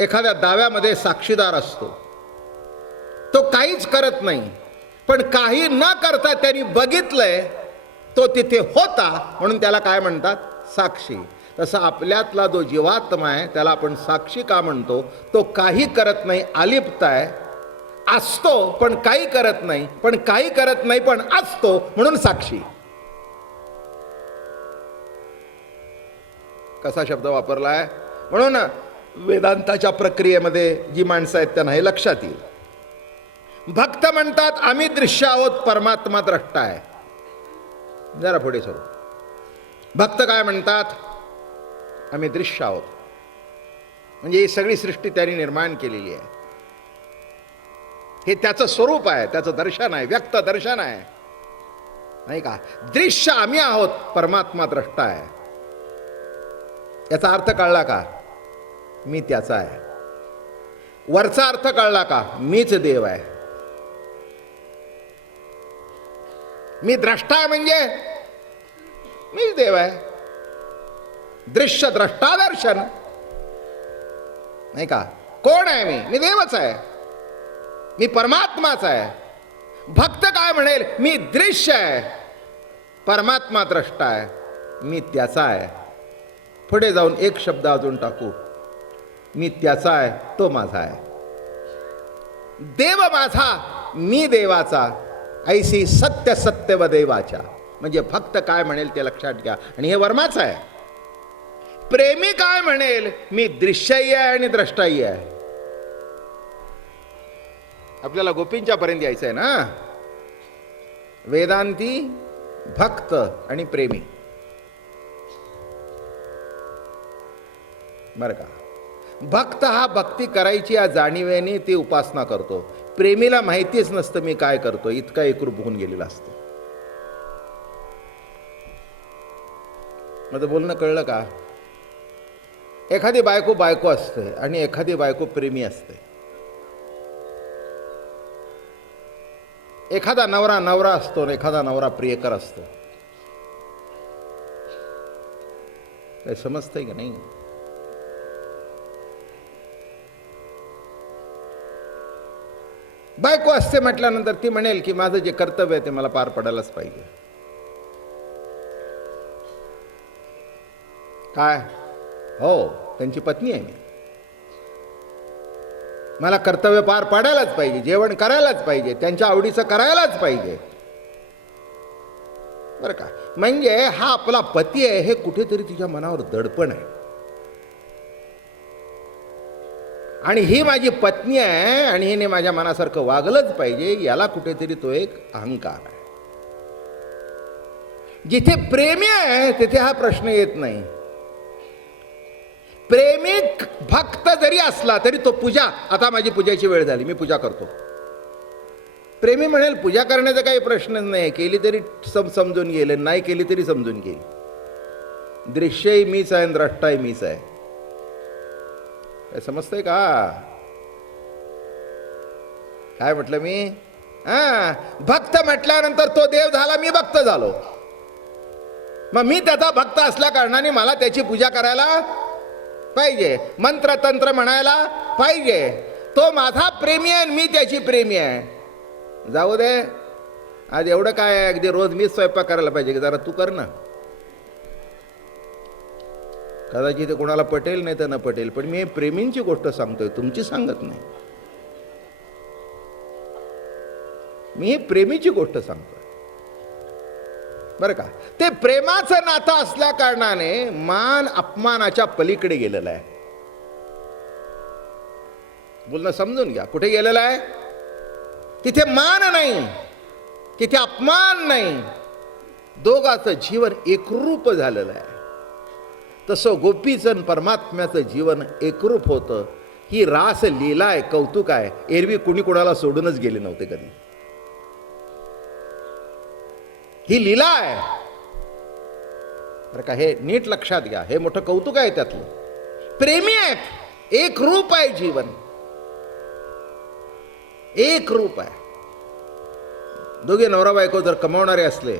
एखाद्या दाव्यामध्ये साक्षीदार असतो, तो काहीच करत नाही, पण काही न करता त्यांनी बघितलंय, तो तिथे होता, म्हणून त्याला काय म्हणतात? साक्षी. तसं आपल्यातला जो जीवात्मा आहे त्याला आपण साक्षी का म्हणतो? तो काही करत नाही, अलिप्त आहे, असतो पण काही करत नाही, पण काही करत नाही पण असतो, म्हणून साक्षी. कसा शब्द वापरलाय? म्हणून वेदांताच्या प्रक्रियेमध्ये जी माणसं आहेत त्यांना हे लक्षात येईल. भक्त म्हणतात आम्ही दृश्य आहोत, परमात्मा द्रष्टा आहे. जरा पुढे सरू. भक्त काय म्हणतात? आम्ही दृश्य आहोत, म्हणजे ही सगळी सृष्टी त्यांनी निर्माण केलेली आहे, हे त्याचं स्वरूप आहे, त्याचं दर्शन आहे, व्यक्त दर्शन आहे, नाही का? दृश्य आम्ही आहोत, परमात्मा द्रष्टा आहे. याचा अर्थ कळला का? मी त्याचा आहे. वरचा अर्थ कळला का? मीच देव आहे. मी द्रष्टा आहे म्हणजे मीच देव आहे. दृश्य द्रष्टा दर्शन, नाही का? कोण आहे मी? मी देवच आहे, मी परमात्माच आहे. भक्त काय म्हणेल? मी दृश्य आहे, परमात्मा द्रष्टा आहे, मी त्याचा आहे. पुढे जाऊन एक शब्द अजून टाकू, मी त्याचा आहे, तो माझा आहे. देव माझा, मी देवाचा, ऐसी सत्य सत्य व देवाच्या. म्हणजे भक्त काय म्हणेल ते लक्षात घ्या, आणि हे वर्माचं आहे. प्रेमी काय म्हणेल? मी दृश्यही आहे आणि द्रष्टाही आहे. आपल्याला गोपींच्या पर्यंत यायचं आहे ना. वेदांती, भक्त आणि प्रेमी, बरं का? भक्त हा भक्ती करायची या जाणीवेने ती उपासना करतो. प्रेमीला माहितीच नसतं मी काय करतो, इतका एकरूप होऊन गेलेला असतो. माझं बोलणं कळलं का? एखादी बायको बायको असते आणि एखादी बायको प्रेमी असते. एखादा नवरा नवरा असतो आणि एखादा नवरा प्रियकर असतो. काय समजतंय की नाही? बायको असते म्हटल्यानंतर ती म्हणेल की माझं जे कर्तव्य आहे ते मला पार पडायलाच पाहिजे. काय? हो, त्यांची पत्नी आहे मी, मला कर्तव्य पार पाडायलाच पाहिजे, जेवण करायलाच पाहिजे, त्यांच्या आवडीचं करायलाच पाहिजे, बरं का? म्हणजे हा आपला पती आहे हे कुठेतरी तिच्या मनावर दडपण आहे, आणि ही माझी पत्नी आहे आणि हिने माझ्या मनासारखं वागलंच पाहिजे, याला कुठेतरी तो एक अहंकार आहे. जिथे प्रेमी आहे तिथे हा प्रश्न येत नाही. प्रेमी भक्त जरी असला तरी तो पूजा, आता माझी पूजेची वेळ झाली, मी पूजा करतो. प्रेमी म्हणेल पूजा करण्याचा काही प्रश्नच नाही, केली तरी समजून गेले, नाही केली तरी समजून गेली. दृश्यही मीच आहे, द्रष्टाही मीच आहे. काय समजतंय का? काय म्हटलं मी? भक्त म्हटल्यानंतर तो देव झाला, मी भक्त झालो. मग मी त्याचा भक्त असल्या कारणाने मला त्याची पूजा करायला पाहिजे, मंत्र तंत्र म्हणायला पाहिजे. तो माझा प्रेमी आहे, मी त्याची प्रेमी आहे. जाऊ दे, आज एवढं काय आहे, अगदी रोज मीच स्वयंपाक करायला पाहिजे की जरा तू कर ना. कदाचित कोणाला पटेल नाही तर न पटेल, पण मी प्रेमींची गोष्ट सांगतोय, तुमची सांगत नाही. मी प्रेमीची गोष्ट सांगतोय, बरं का? ते प्रेमाचं नातं असल्या कारणाने मान अपमानाच्या पलीकडे गेलेलं आहे. बोलणं समजून घ्या, कुठे गेलेलं आहे? तिथे मान नाही, तिथे अपमान नाही, दोघांचं जीवन एकरूप झालेलं आहे. तसं गोपीचं परमात्म्याचं जीवन एकरूप होतं. ही रास लीला आहे, कौतुक आहे. एरवी कुणी कोणाला सोडूनच गेले नव्हते कधी. ही लीला आहे, बरं का? हे नीट लक्षात घ्या, हे मोठं कौतुक आहे त्यातलं. प्रेमी आहेत, एक रूप आहे जीवन, एक रूप आहे. दोघे नवरा बायको जर कमावणारे असले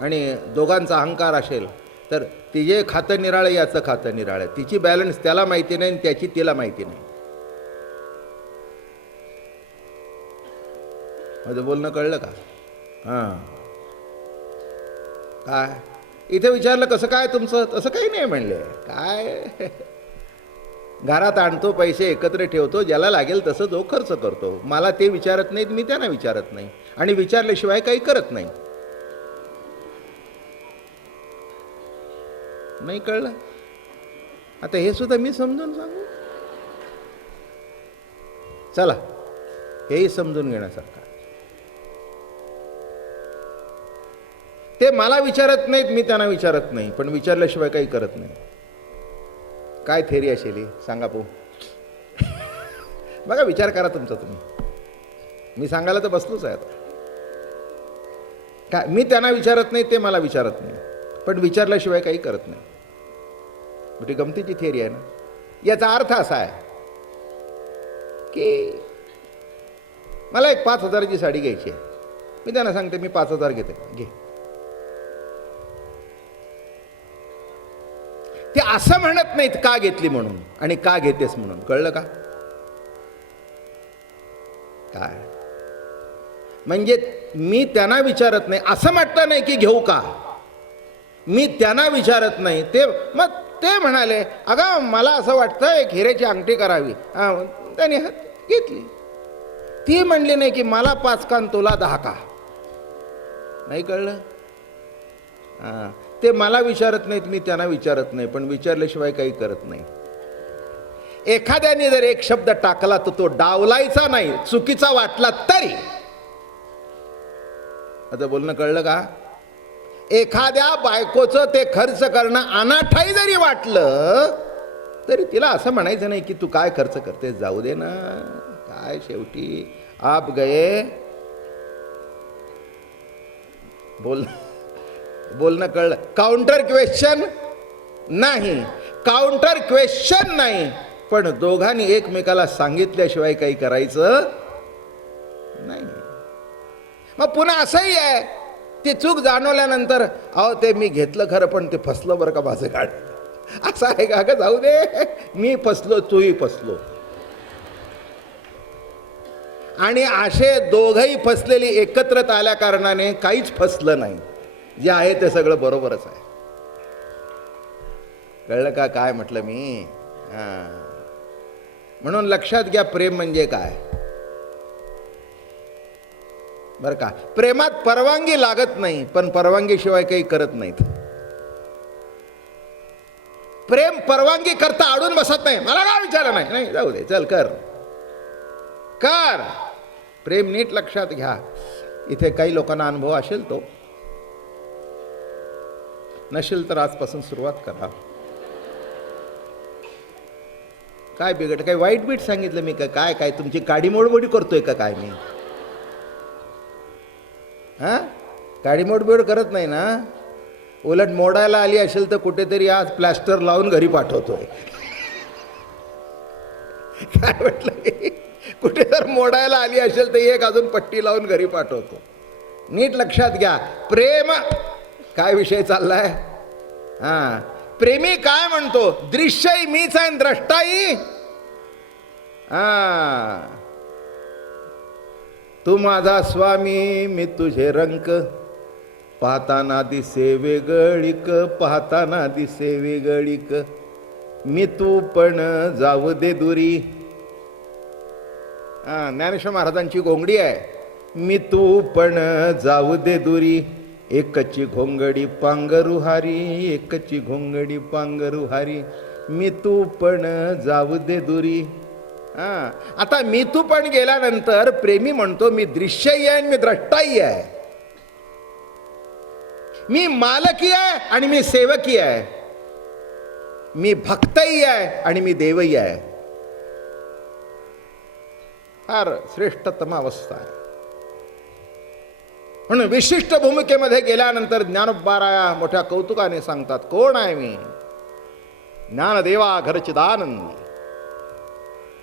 आणि दोघांचा अहंकार असेल तर तिचे खातं निराळे, याचं खातं निराळे, तिची बॅलन्स त्याला माहिती नाही आणि त्याची तिला माहिती नाही. माझं बोलणं कळलं का? हां, काय इथे विचारलं कसं काय तुमचं? तसं काही नाही म्हणले. काय घरात आणतो, पैसे एकत्र ठेवतो, ज्याला लागेल तसं जो खर्च करतो. मला ते विचारत नाहीत, मी त्यांना विचारत नाही, आणि विचारल्याशिवाय काही करत नाही. नाही कळलं? आता हे सुद्धा मी समजून सांगू? चला, हेही समजून घेण्यासारखं. ते मला विचारत नाहीत, मी त्यांना विचारत नाही, पण विचारल्याशिवाय काही करत नाही. काय थेरी असेल सांगा पो? बघा, विचार करा तुमचा तुम्ही. मी सांगायला तर बसलोच आहे आता. काय, मी त्यांना विचारत नाही, ते मला विचारत नाही, पण विचारल्याशिवाय काही करत नाही. मोठी गमतीची थेरी आहे ना. याचा अर्थ असा आहे की मला एक 5,000ची साडी घ्यायची आहे. मी त्यांना सांगते मी 5,000 घेते, घे. ते असं म्हणत नाहीत का घेतली म्हणून आणि का घेतेस म्हणून. कळलं का? काय म्हणजे मी त्यांना विचारत नाही, असं म्हटलं नाही की घेऊ का, मी त्यांना विचारत नाही. ते मग ते म्हणाले अगं मला असं वाटतं एक हिऱ्याची अंगठी करावी. त्याने घेतली. ती म्हणली नाही की मला 5 का तुला 10 का. नाही कळलं? हां, ते मला विचारत नाहीत, मी त्यांना विचारत नाही, पण विचारल्याशिवाय काही करत नाही. एखाद्याने जर एक शब्द टाकला तर तो डावलायचा नाही, चुकीचा वाटला तरी. आता बोलणं कळलं का? एखाद्या बायकोचं ते खर्च करणं अनाठाई जरी वाटलं तरी तिला असं म्हणायचं नाही की तू काय खर्च करतेस, जाऊ दे ना, काय शेवटी आप गए. बोलणं कळलं? काउंटर क्वेश्चन नाही, काउंटर क्वेश्चन नाही, पण दोघांनी एकमेकाला सांगितल्याशिवाय काही करायचं नाही. मग पुन्हा असंही आहे, ती चूक जाणवल्यानंतर अहो ते मी घेतलं खरं पण ते फसलं बरं का माझं गाड. असं आहे का? ग जाऊ दे, मी फसलो तूही फसलो. आणि असे दोघंही फसलेली एकत्रित आल्या कारणाने काहीच फसलं नाही. जे आहे ते सगळं बरोबरच आहे. कळलं का काय म्हटलं मी? हां, म्हणून लक्षात घ्या, प्रेम म्हणजे काय बरं का. प्रेमात परवानगी लागत नाही, पण परवानगीशिवाय काही करत नाहीत. प्रेम परवानगी करता अडून बसत नाही, मला काय विचार नाही, नाही जाऊ दे चल कर कर. प्रेम नीट लक्षात घ्या. इथे काही लोकांना अनुभव असेल, तो नसेल तर आजपासून सुरुवात करा. काय बिघड, काय वाईट बीट सांगितलं मी का? काय काय तुमची काडीमोडबोडी करतोय का काय मी? हां, काडीमोडबोड करत नाही ना. उलट मोडायला आली असेल तर कुठेतरी आज प्लॅस्टर लावून घरी पाठवतोय. काय म्हटलं? कुठे जर मोडायला आली असेल तर एक अजून पट्टी लावून घरी पाठवतो. नीट लक्षात घ्या. प्रेम काय विषय चाललाय? हां, प्रेमी काय म्हणतो? दृश्यही मीच आहे, द्रष्टाही. हां, तू माझा स्वामी, मी तुझे रंक, पाहताना दिसे वेगळीक, पाहताना दिसे वेगळीक, मी तू पण जाऊ दे दुरी. ज्ञानेश्वर महाराजांची घोंगडी आहे. मी तू पण जाऊ दे दुरी, एकची घोंगडी पांगरुहारी, एकची घोंगडी पांगरुहारी, मी तू पण जाऊ दे दुरी. आता मी तू पण गेल्यानंतर प्रेमी म्हणतो मी दृश्यही आहे आणि मी द्रष्टाही आहे, मी मालकी आहे आणि मी सेवकी आहे, मी भक्तही आहे आणि मी देवही आहे. फार श्रेष्ठतम अवस्था आहे. म्हणून विशिष्ट भूमिकेमध्ये गेल्यानंतर ज्ञानोबाराया मोठ्या कौतुकाने सांगतात, कोण आहे मी? ज्ञानदेवा घरचिदानंदी.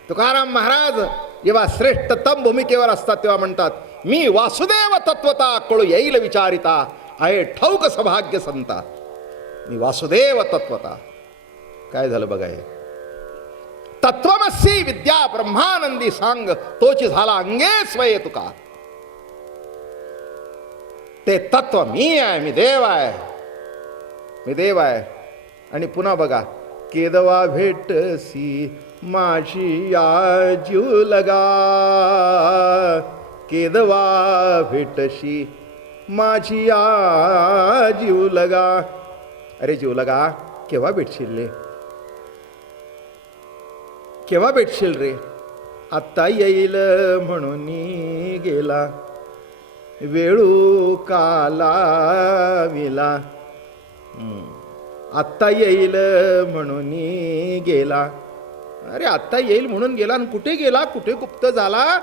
तुकाराम महाराज जेव्हा श्रेष्ठतम भूमिकेवर असतात तेव्हा म्हणतात, मी वासुदेव तत्वता कळू येईल विचारिता, आहे ठाऊक सौभाग्य संता. मी वासुदेव तत्वता. काय झालं बघा हे? तत्वमसी विद्या ब्रह्मानंदी सांग, तोची झाला अंगे स्वये तुका. ते तत्व मी आहे, मी देव आहे, मी देव आहे. आणि पुन्हा बघा, केदवा भेटसी माझी या जीव लगा, केदवा भेटशी माझी या जीव लगा. अरे जीव लगा, केव्हा भेटशील रे, केव्हा भेटशील रे. आत्ता येईल म्हणून गेला, वेळू काला विला. आत्ता येईल म्हणून गेला. अरे आत्ता येईल म्हणून गेला आणि कुठे गेला, कुठे गुप्त झाला.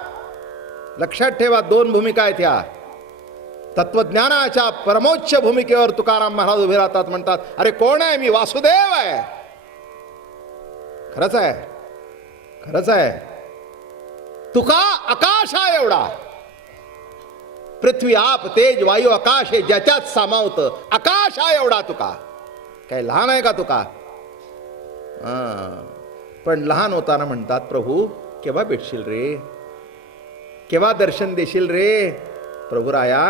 लक्षात ठेवा, दोन भूमिका आहेत ह्या. तत्वज्ञानाच्या परमोच्च भूमिकेवर तुकाराम महाराज उभे राहतात, म्हणतात अरे कोण आहे मी, वासुदेव आहे. खरंच आहे, खरंच आहे. तुका आकाश आहे एवढा, पृथ्वी आप तेज वायू आकाश हे ज्याच्यात सामावतं, आकाश आहे एवढा तुका. काय लहान आहे का तुका. पण लहान होताना म्हणतात प्रभू केव्हा भेटशील रे, केव्हा दर्शन देशील रे. प्रभू राया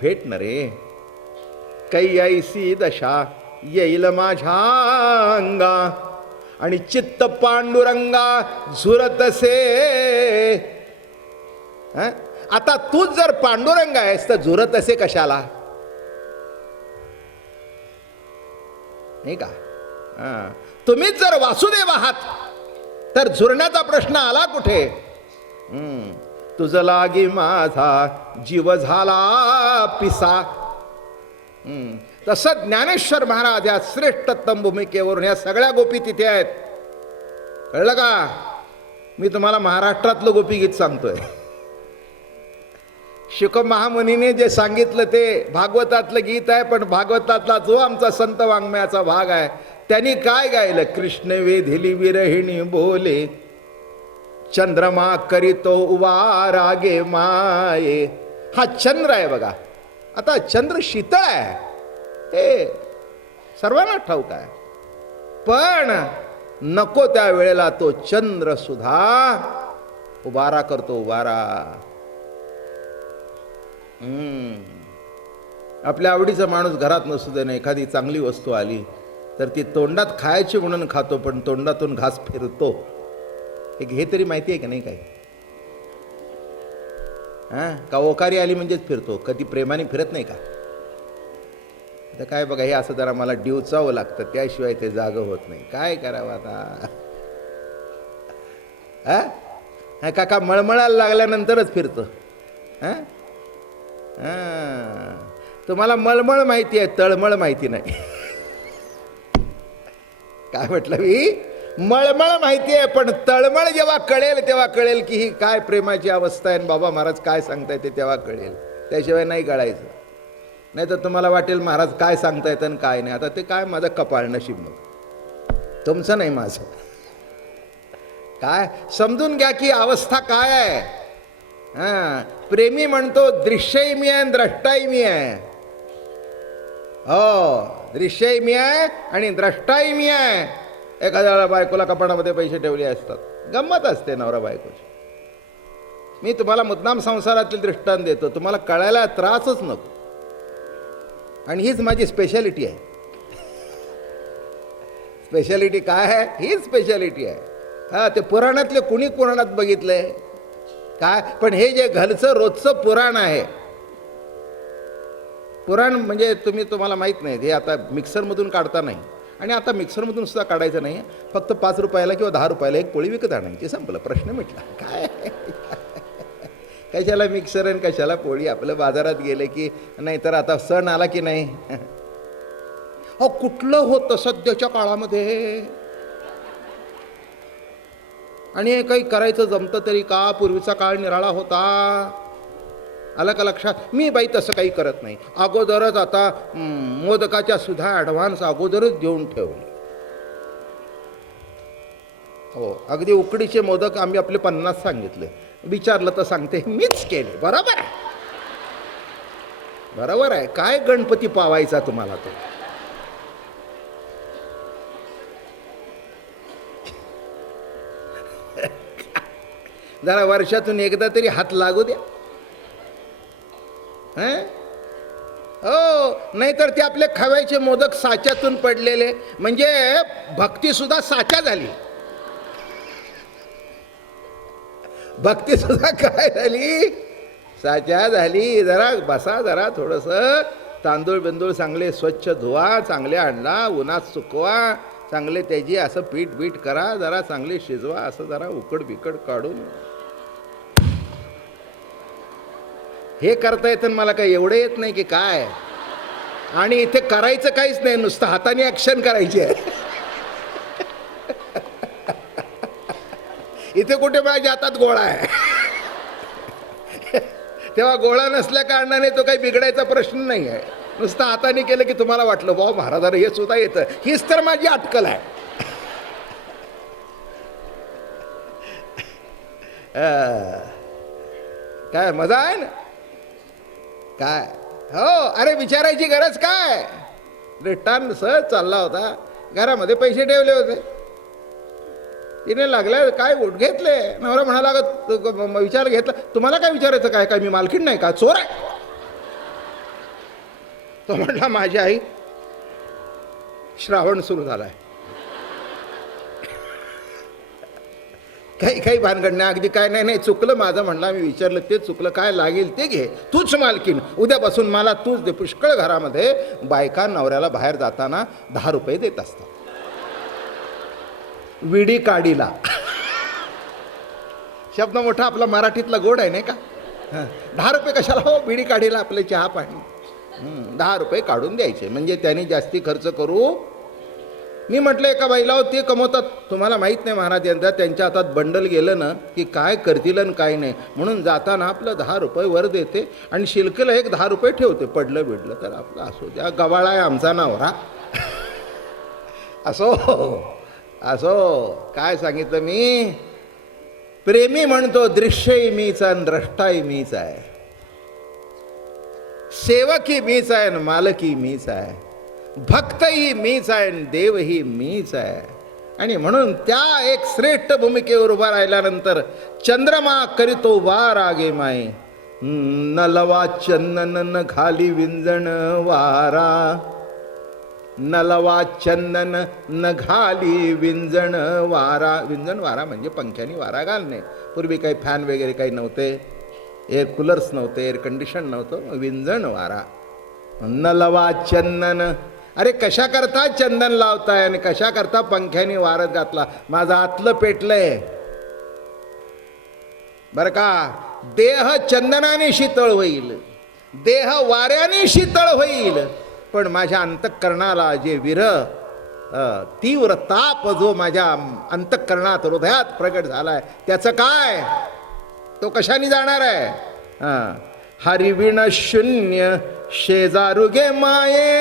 भेट न रे, कै ऐसी दशा येईल माझ्या अंगा, आणि चित्त पांडुरंगा झुरतसे. आता तूच जर पांडुरंग आहेस तर झुरत असे कशाला, नाही का. तुम्हीच जर वासुदेव आहात तर झुरण्याचा प्रश्न आला कुठे. तुझ लागी माझा जीव झाला पिसा. तसं ज्ञानेश्वर महाराज या श्रेष्ठतम भूमिकेवरून या सगळ्या गोपी तिथे आहेत. कळलं का. मी तुम्हाला महाराष्ट्रातलं गोपीगीत सांगतोय. शुक महामुनीने जे सांगितलं ते भागवतातलं गीत आहे, पण भागवतातला जो आमचा संत वाङ्मयाचा भाग आहे त्यांनी काय गायलं. कृष्ण वेधिली विरहिणी बोले, चंद्रमा करीतो उवा रागे माये. हा चंद्र आहे बघा. आता चंद्र शीतळ आहे हे सर्वांना ठाऊक आहे, पण नको त्या वेळेला तो चंद्र सुद्धा उबारा करतो, उबारा. आपल्या आवडीचा माणूस घरात नसू दे ना, एखादी चांगली वस्तू आली तर ती तोंडात खायची म्हणून खातो, पण तोंडातून घास फिरतो. हे तरी माहिती आहे का नाही काही. का ओकारी आली म्हणजेच फिरतो, कधी प्रेमाने फिरत नाही का. आता काय बघा, हे असं जरा मला डिवचावं लागतं, त्याशिवाय ते जागं होत नाही. काय करावं आता. काका मळमळायला लागल्यानंतरच फिरतं. तुम्हाला मळमळ माहिती आहे, तळमळ माहिती नाही. काय म्हटलं मी, मळमळ माहिती आहे, पण तळमळ जेव्हा कळेल तेव्हा कळेल की ही काय प्रेमाची अवस्था आहे. बाबा महाराज काय सांगताय ते तेव्हा कळेल, त्याशिवाय नाही कळायचं. नाही तर तुम्हाला वाटेल महाराज काय सांगतायत आणि काय नाही. आता ते काय माझं कपाळ नशीब, मग तुमचं नाही माझं. काय समजून घ्या की अवस्था काय आहे. प्रेमी म्हणतो दृश्यही मी आहे, द्रष्टाही मी आहे. हो, दृश्यही मी आहे आणि द्रष्टाही मी आहे. एखाद्याला बायकोला कपाटामध्ये पैसे ठेवले असतात, गंमत असते नवरा बायकोची. मी तुम्हाला मुद्दाम संसारातील दृष्टांत देतो, तुम्हाला कळायला त्रासच नको. आणि हीच माझी स्पेशालिटी आहे. स्पेशालिटी काय आहे, हीच स्पेशालिटी आहे. ते पुराणातले कुणी पुराणात बघितलंय काय, पण हे जे घरचं रोजचं पुराण आहे, पुराण म्हणजे तुम्हाला माहीत नाही, हे आता मिक्सरमधून काढता नाही. आणि आता मिक्सरमधून सुद्धा काढायचं नाही, फक्त 5 रुपयाला किंवा 10 रुपयाला एक पोळी विकत आणायची, संपलं, प्रश्न मिटला. काय कशाला मिक्सर आणि कशाला पोळी. आपलं बाजारात गेले की नाही, तर आता सण आला की नाही, अहो कुठलं होतं सध्याच्या काळामध्ये. आणि काही करायचं जमतं तरी का, पूर्वीचा काळ निराळा होता. आलं का लक्षात. मी बाई तसं काही करत नाही, अगोदरच आता मोदकाच्या सुद्धा ॲडव्हान्स अगोदरच देऊन ठेवले. हो, अगदी उकडीचे मोदक आम्ही आपले 50 सांगितले. विचारलं तर सांगते मीच केले. बरोबर आहे, बरोबर आहे. काय गणपती पावायचा तुम्हाला तो. जरा वर्षातून एकदा तरी हात लागू द्या. हो, नाहीतर ते आपले खव्याचे मोदक साच्यातून पडलेले, म्हणजे भक्ती सुद्धा साचा झाली. भक्ती सुद्धा काय झाली, साचा झाली. जरा बसा, जरा थोडंसं तांदूळ बिंदूळ चांगले स्वच्छ धुवा, चांगले आणला, उन्हात सुकवा, चांगले त्याची असं पीठ बीठ करा, जरा चांगले शिजवा, असं जरा उकड बिकड काढून हे करता येतं. मला काय एवढं येत नाही की काय. आणि इथे करायचं काहीच नाही, नुसतं हाताने ॲक्शन करायची आहे. इथे कुठे माझ्या हातात गोळा आहे. तेव्हा गोळा नसल्या कारणाने तो काही बिघडायचा प्रश्न नाही आहे. नुसतं हाताने केलं की तुम्हाला वाटलं भाऊ महाराजांना हे सुद्धा येतं. हीच तर माझी अटकल आहे. काय मजा आहे ना काय. हो, अरे विचारायची गरज काय. रिटार्न सहज चालला होता, घरामध्ये पैसे ठेवले होते, तिने लागले काय उठ घेतले. नवरा म्हणाला विचार घेतला. तुम्हाला काय विचारायचं काय, काय मी मालकीण नाही का, चोर आहे. तो म्हटला माझी आई, श्रावण सुरू झालाय, काही काही भानगड नाही, अगदी काय नाही, नाही चुकलं माझं. म्हणला मी विचारलं ते चुकलं, काय लागेल ते घे, तूच मालकीण, उद्यापासून मला तूच दे. पुष्कळ घरामध्ये बायका नवऱ्याला बाहेर जाताना 10 रुपये देत असतात, विडी काडीला. शब्द मोठा आपला मराठीतला गोड आहे नाही का. 10 रुपये कशाला हो, विडी काडीला आपले चहा पाणी. 10 रुपये काढून द्यायचे, म्हणजे त्यांनी जास्ती खर्च करू. मी म्हटलं एका बाईला, ते कमवतात, तुम्हाला माहीत नाही महाराज यंदा त्यांच्या हातात बंडल गेलं ना की काय करतील आणि काय नाही, म्हणून जाताना आपलं 10 रुपये वर देते आणि शिल्कला एक 10 रुपये ठेवते, पडलं बिडलं तर आपलं असो द्या, गवाळा आहे आमचा नवरा. असो असो, काय सांगितलं मी. प्रेमी म्हणतो दृश्यही मीच आणि द्रष्टाही मीच आहे, सेवकही मीच आहे आणि मालकही मीच आहे, भक्तही मीच आहे आणि देवही मीच आहे. आणि म्हणून त्या एक श्रेष्ठ भूमिकेवर उभा राहिल्यानंतर चंद्रमा करीतो वार आगे माई, न लवा चंदन न घाली विंजण वारा, न लवा चंदन न घाली विंजण वारा. विंजण वारा म्हणजे पंख्याने वारा घालणे. पूर्वी काही फॅन वगैरे काही नव्हते, एअर कूलर्स नव्हते, एअर कंडिशन नव्हतं, विंजण वारा. न लवा चंदन, अरे कशा करता चंदन लावताय आणि कशा करता पंख्याने वारत घातला. माझं आतलं पेटलंय बरं का. देह चंदनाने शीतळ होईल, देह वाऱ्याने शीतळ होईल, पण माझ्या अंतःकरणाला जे तीव्र ताप जो माझ्या अंतःकरणात हृदयात प्रगट झालाय त्याचं काय, तो कशाने जाणार आहे. हरिविण शून्य शेजारुगे माये,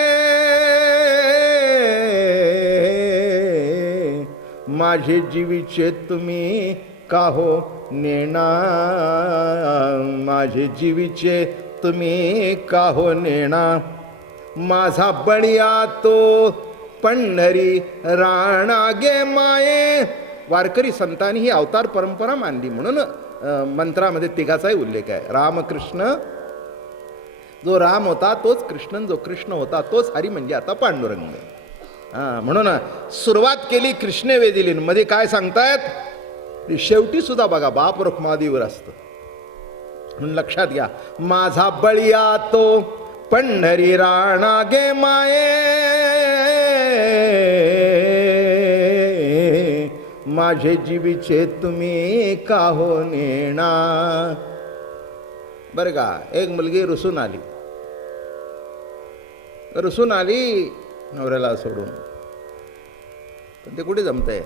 माझे जीवीचे तुम्ही काहो नेणा, माझे जीवीचे तुम्ही काहो नेणा, माझा बळिया तो पंढरी राणागे माये. वारकरी संतांनी ही अवतार परंपरा मानली, म्हणून मंत्रामध्ये तिघाचाही उल्लेख आहे. रामकृष्ण, जो राम होता तोच कृष्ण, जो कृष्ण होता तोच हरी, म्हणजे आता पांडुरंग. म्हणून सुरुवात केली कृष्ण वेदिलीन, मध्ये काय सांगतायत, शेवटी सुद्धा बघा बाप रुक्मादीवर असतं. म्हणून लक्षात घ्या, माझा बळिया तो पंढरी राणा गे माये, माझे जीवीचे तुम्ही काहो नेणा. बरं का, एक मुलगी रुसून आली नवऱ्याला सोडून, पण ते कुठे जमतंय,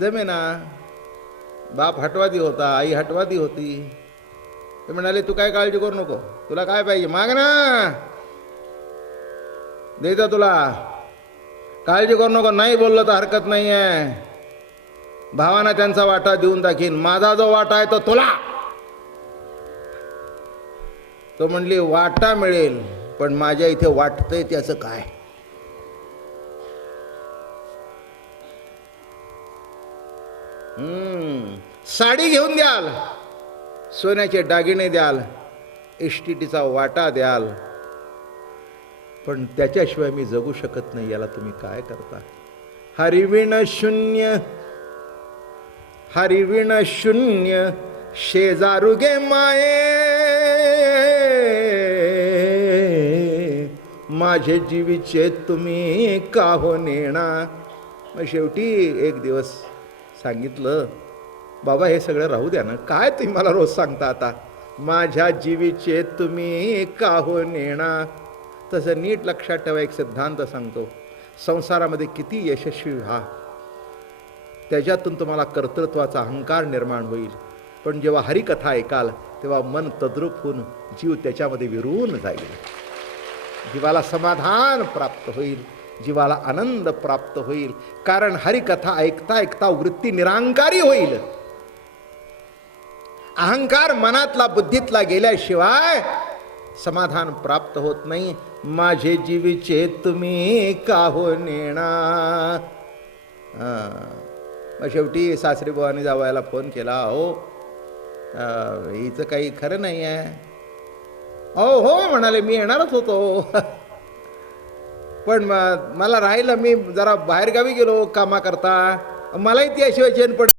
जमेना. बाप हटवादी होता, आई हटवादी होती. ते म्हणाले तू काय काळजी करू नको, तुला काय पाहिजे माग ना, देतो तुला, काळजी करू नको. नाही बोललं तर हरकत नाही आहे, भावांना त्यांचा वाटा देऊन दाखीन, माझा जो वाटा आहे तो तुला. तो म्हणली वाटा मिळेल, पण माझ्या इथे वाटतंय त्याचं काय. साडी घेऊन द्याल, सोन्याचे दागिने द्याल, इष्टिटीचा वाटा द्याल, पण त्याच्याशिवाय मी जगू शकत नाही, याला तुम्ही काय करता? हरिविण शून्य, हरिविण शून्य शेजारुगे माये, माझे जीवीचे तुम्ही काहो नेणा. मग शेवटी एक दिवस सांगितलं, बाबा हे सगळं राहू द्या ना, काय तुम्ही मला रोज सांगता आता, माझ्या जीवीचे तुम्ही काहो नेणा. तसं नीट लक्षात ठेवा, एक सिद्धांत सांगतो, संसारामध्ये किती यशस्वी व्हा, त्याच्यातून तुम्हाला कर्तृत्वाचा अहंकार निर्माण होईल, पण जेव्हा हरिकथा ऐकाल तेव्हा मन तद्रूप होऊन जीव त्याच्यामध्ये विरून जाईल, जीवाला समाधान प्राप्त होईल, जीवाला आनंद प्राप्त होईल. कारण हरिकथा ऐकता ऐकता वृत्ती निरांकारी होईल. अहंकार मनातला बुद्धीतला गेल्याशिवाय समाधान प्राप्त होत नाही. माझे जीवीचे तुम्ही काहो नेणा. मग शेवटी सासरीबुवांनी जावयाला फोन केला, हो हिचं काही खरं नाही आहे. हो हो म्हणाले, मी येणारच होतो, पण मला राहिलं, मी जरा बाहेरगावी गेलो कामाकरता, मलाही त्याशिवाय चैन पड